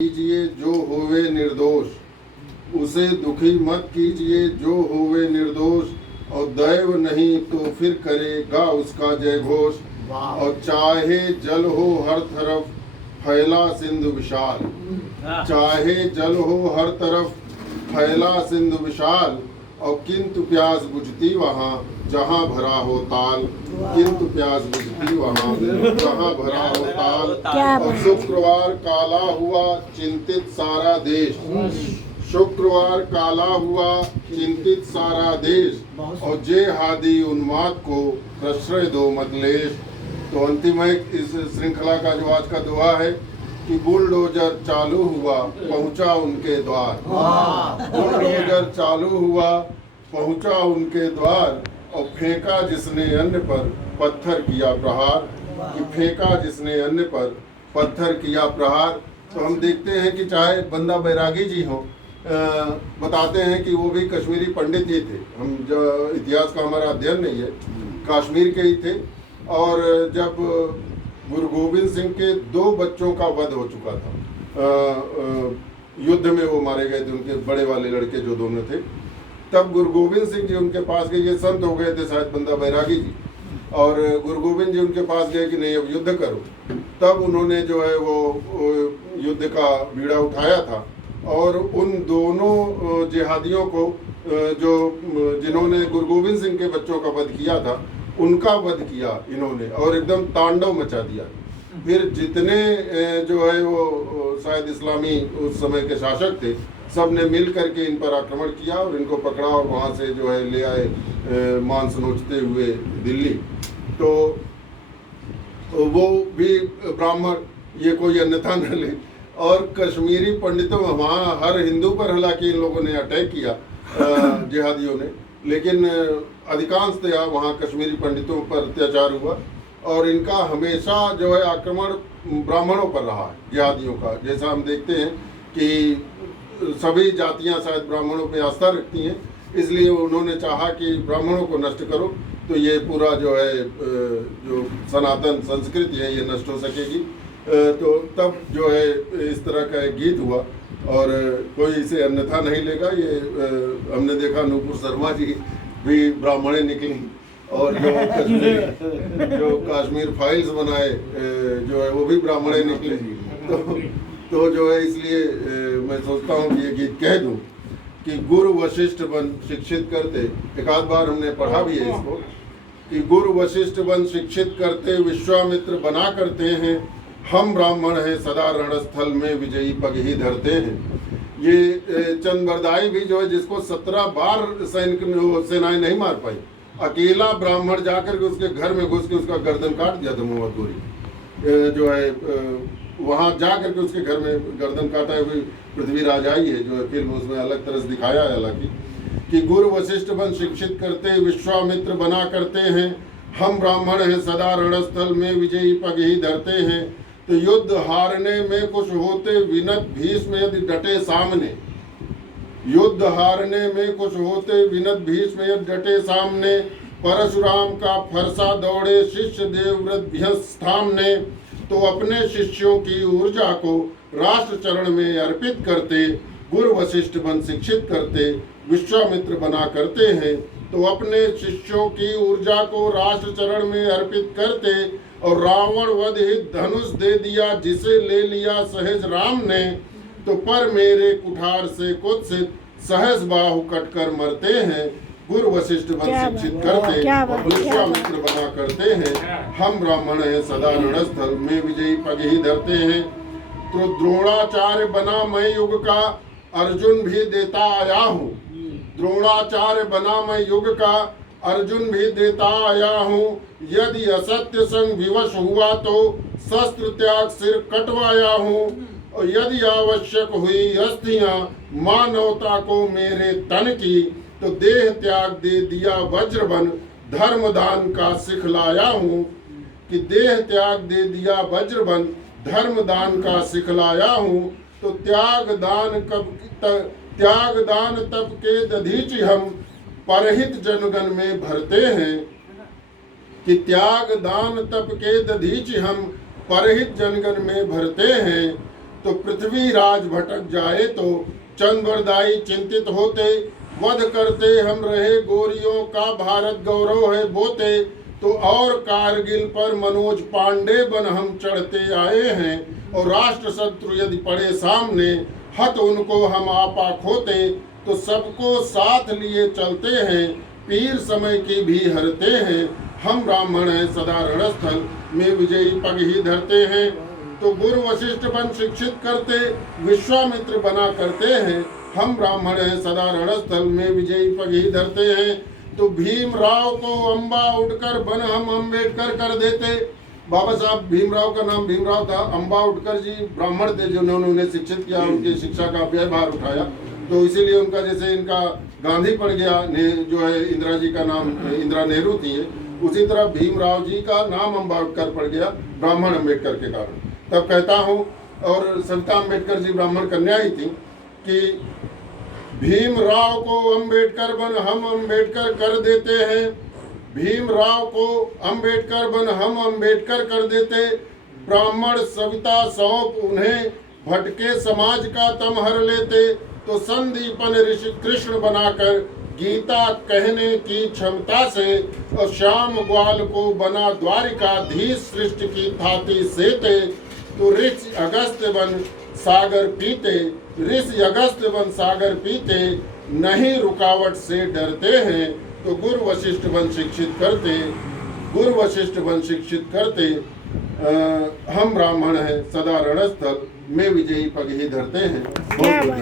कीजिए जो होवे निर्दोष, उसे दुखी मत कीजिए जो होवे निर्दोष, और दैव नहीं तो फिर करेगा उसका जय घोष। और चाहे जल हो हर तरफ फैला सिंधु विशाल, चाहे जल हो हर तरफ फैला सिंधु विशाल, और किंतु प्यास बुझती वहाँ जहाँ भरा हो ताल, किंतु प्यास बुझती वहाँ जहाँ भरा हो ताल। और शुक्रवार काला हुआ चिंतित सारा देश, शुक्रवार काला हुआ चिंतित सारा देश, और जे हादी उन्माद को प्रश्रय दो मतलेश। तो अंतिम है इस श्रृंखला का जो आज का दुआ है कि बुलडोजर चालू हुआ पहुंचा उनके द्वार, बुलडोजर चालू हुआ पहुंचा उनके द्वार, और फेंका जिसने अन्य पर पत्थर किया प्रहार, कि फेंका जिसने अन्य पर पत्थर किया प्रहार। तो हम देखते हैं कि चाहे बंदा बैरागी जी हो, बताते हैं कि वो भी कश्मीरी पंडित ही थे। हम जो इतिहास का हमारा अध्ययन नहीं है, कश्मीर के ही थे। और जब गुरु गोविंद सिंह के 2 बच्चों का वध हो चुका था, युद्ध में वो मारे गए थे, उनके बड़े वाले लड़के जो दोनों थे, तब गुरु गोविंद सिंह जी उनके पास गए। ये संत हो गए थे शायद बंदा बैरागी जी, और गुरु गोविंद जी उनके पास गए कि नहीं अब युद्ध करो। तब उन्होंने जो है वो युद्ध का बीड़ा उठाया था, और उन दोनों जिहादियों को जो जिन्होंने गुरु गोविंद सिंह के बच्चों का वध किया था, उनका वध किया इन्होंने, और एकदम तांडव मचा दिया। फिर जितने जो है वो शायद इस्लामी उस समय के शासक थे, सब ने मिल करके इन पर आक्रमण किया और इनको पकड़ा, और वहाँ से जो है ले आए मांस नोचते हुए दिल्ली। तो वो भी ब्राह्मण, ये कोई अन्यथा न ले। और कश्मीरी पंडितों, वहाँ हर हिंदू पर हालांकि इन लोगों ने अटैक किया जिहादियों ने, लेकिन अधिकांशतया वहाँ कश्मीरी पंडितों पर अत्याचार हुआ, और इनका हमेशा जो है आक्रमण ब्राह्मणों पर रहा है, जिहादियों का। जैसा हम देखते हैं कि सभी जातियां शायद ब्राह्मणों पे आस्था रखती हैं, इसलिए उन्होंने चाहा कि ब्राह्मणों को नष्ट करो, तो ये पूरा जो है जो सनातन संस्कृति है ये नष्ट हो सकेगी। तो तब जो है इस तरह का एक गीत हुआ, और कोई इसे अन्यथा नहीं लेगा। ये हमने देखा नूपुर शर्मा जी भी ब्राह्मणे निकली, और जो कश्मीर फाइल्स बनाए जो है वो भी ब्राह्मणे निकले। तो जो है इसलिए मैं सोचता हूँ कि ये गीत कह दूँ कि गुरु वशिष्ठ बन शिक्षित करते, एक आध बार हमने पढ़ा भी है इसको, कि गुरु वशिष्ठ बन शिक्षित करते विश्वामित्र बना करते हैं, हम ब्राह्मण हैं सदा रणस्थल में विजयी पग ही धरते हैं। ये चंद्रबरदाई भी जो है, जिसको 17 बार सेनाएं नहीं मार पाई, अकेला ब्राह्मण जाकर के उसके घर में घुस के उसका गर्दन काट दिया था। मोहम्मद गोरी जो है वहाँ जा करके उसके घर में गर्दन काटा है। पृथ्वीराज आई है जो है फिल्म, उसमें अलग तरह से दिखाया है हालांकि, कि गुरु वशिष्ठ बन शिक्षित करते विश्वामित्र बना करते हैं, हम ब्राह्मण हैं सदा रणस्थल में विजयी पग ही धरते हैं। तो युद्ध हारने में कुछ होते विनत भीष्म यदि डटे सामने, युद्ध हारने में कुछ होते विनत भीष्म यदि डटे सामने, परशुराम का फरसा दौड़े शिष्य देवव्रत भ्यस्ताम ने। तो अपने शिष्यों की ऊर्जा को राष्ट्र चरण में अर्पित करते, गुरु वशिष्ठ बन शिक्षित करते विश्वामित्र बना करते हैं। तो अपने शिष्यों की ऊर्जा को राष्ट्र चरण में अर्पित करते, और रावण वध हित धनुष दे दिया जिसे ले लिया सहज राम ने। तो पर मेरे कुठार से कुत्सित सहज बाहु कटकर मरते हैं, गुरु वशिष्ठ बन शिक्षित करते विश्वामित्र बना करते हैं, हम ब्राह्मण हैं सदा रणस्थल में विजयी पग ही धरते हैं। तो द्रोणाचार्य बना मैं युग का अर्जुन भी देता आया हूँ, द्रोणाचार्य बना मैं युग का अर्जुन भी देता आया हूँ। यदि असत्य संग विवश हुआ तो शस्त्र त्याग सिर कटवाया हूँ, और यदि आवश्यक हुई अस्थियां मानवता को मेरे तन की, तो देह त्याग दे दिया वज्र बन धर्म दान का सिखलाया हूँ। कि देह त्याग दे दिया वज्र बन धर्म दान का सिखलाया हूँ। तो त्याग दान तप के दधीचि हम परहित जनगण में भरते हैं, कि त्याग दान तप के दधीचि हम परहित जनगण में भरते हैं। तो पृथ्वी राज भटक जाए तो चंद्रदाई चिंतित होते। वध करते हम रहे गोरियों का भारत गौरव है बोते। तो और कारगिल पर मनोज पांडे बन हम चढ़ते आए हैं। और राष्ट्र शत्रु यदि पड़े सामने हत उनको हम आपा खोते। तो सबको साथ लिए चलते हैं पीर समय की भी हरते हैं। हम ब्राह्मण हैं सदा रणस्थल में विजयी पग ही धरते हैं। तो गुरु वशिष्ठ बन शिक्षित करते विश्वामित्र बना करते हैं। हम ब्राह्मण हैं सदा रणस्थल में विजयी पग ही धरते हैं। तो भीमराव को अम्बा उठकर बन हम अम्बेडकर कर देते। बाबा साहब भीमराव का नाम भीमराव था। अम्बा उठकर जी ब्राह्मण थे जिन्होंने उन्हें शिक्षित किया, उनकी शिक्षा का व्ययभार उठाया। तो इसीलिए उनका जैसे इनका गांधी पड़ गया जो है इंदिरा जी का नाम इंदिरा नेहरू थी, उसी तरह भीमराव जी का नाम अम्बेडकर पड़ गया ब्राह्मण अम्बेडकर के कारण। तब कहता हूँ, और सविता अम्बेडकर जी ब्राह्मण कन्या ही थी, कि भीमराव को अम्बेडकर बन हम अम्बेडकर कर देते हैं। भीमराव को अम्बेडकर बन हम अम्बेडकर कर देते। ब्राह्मण सविता सौंप उन्हें भटके समाज का तम हर लेते। तो संदीपन ऋषि कृष्ण बनाकर गीता कहने की क्षमता से और श्याम ग्वाल को बना द्वारिकाधीश सृष्टि की थाती सेते। तो ऋषि अगस्त बन सागर पीते, ऋषि अगस्त बन सागर पीते, नहीं रुकावट से डरते हैं। तो गुरु वशिष्ठ बन शिक्षित करते, गुरु वशिष्ठ बन शिक्षित करते। हम ब्राह्मण हैं सदा रणस्थल में विजयी पग ही धरते हैं। बहुत बहुत धन्यवाद।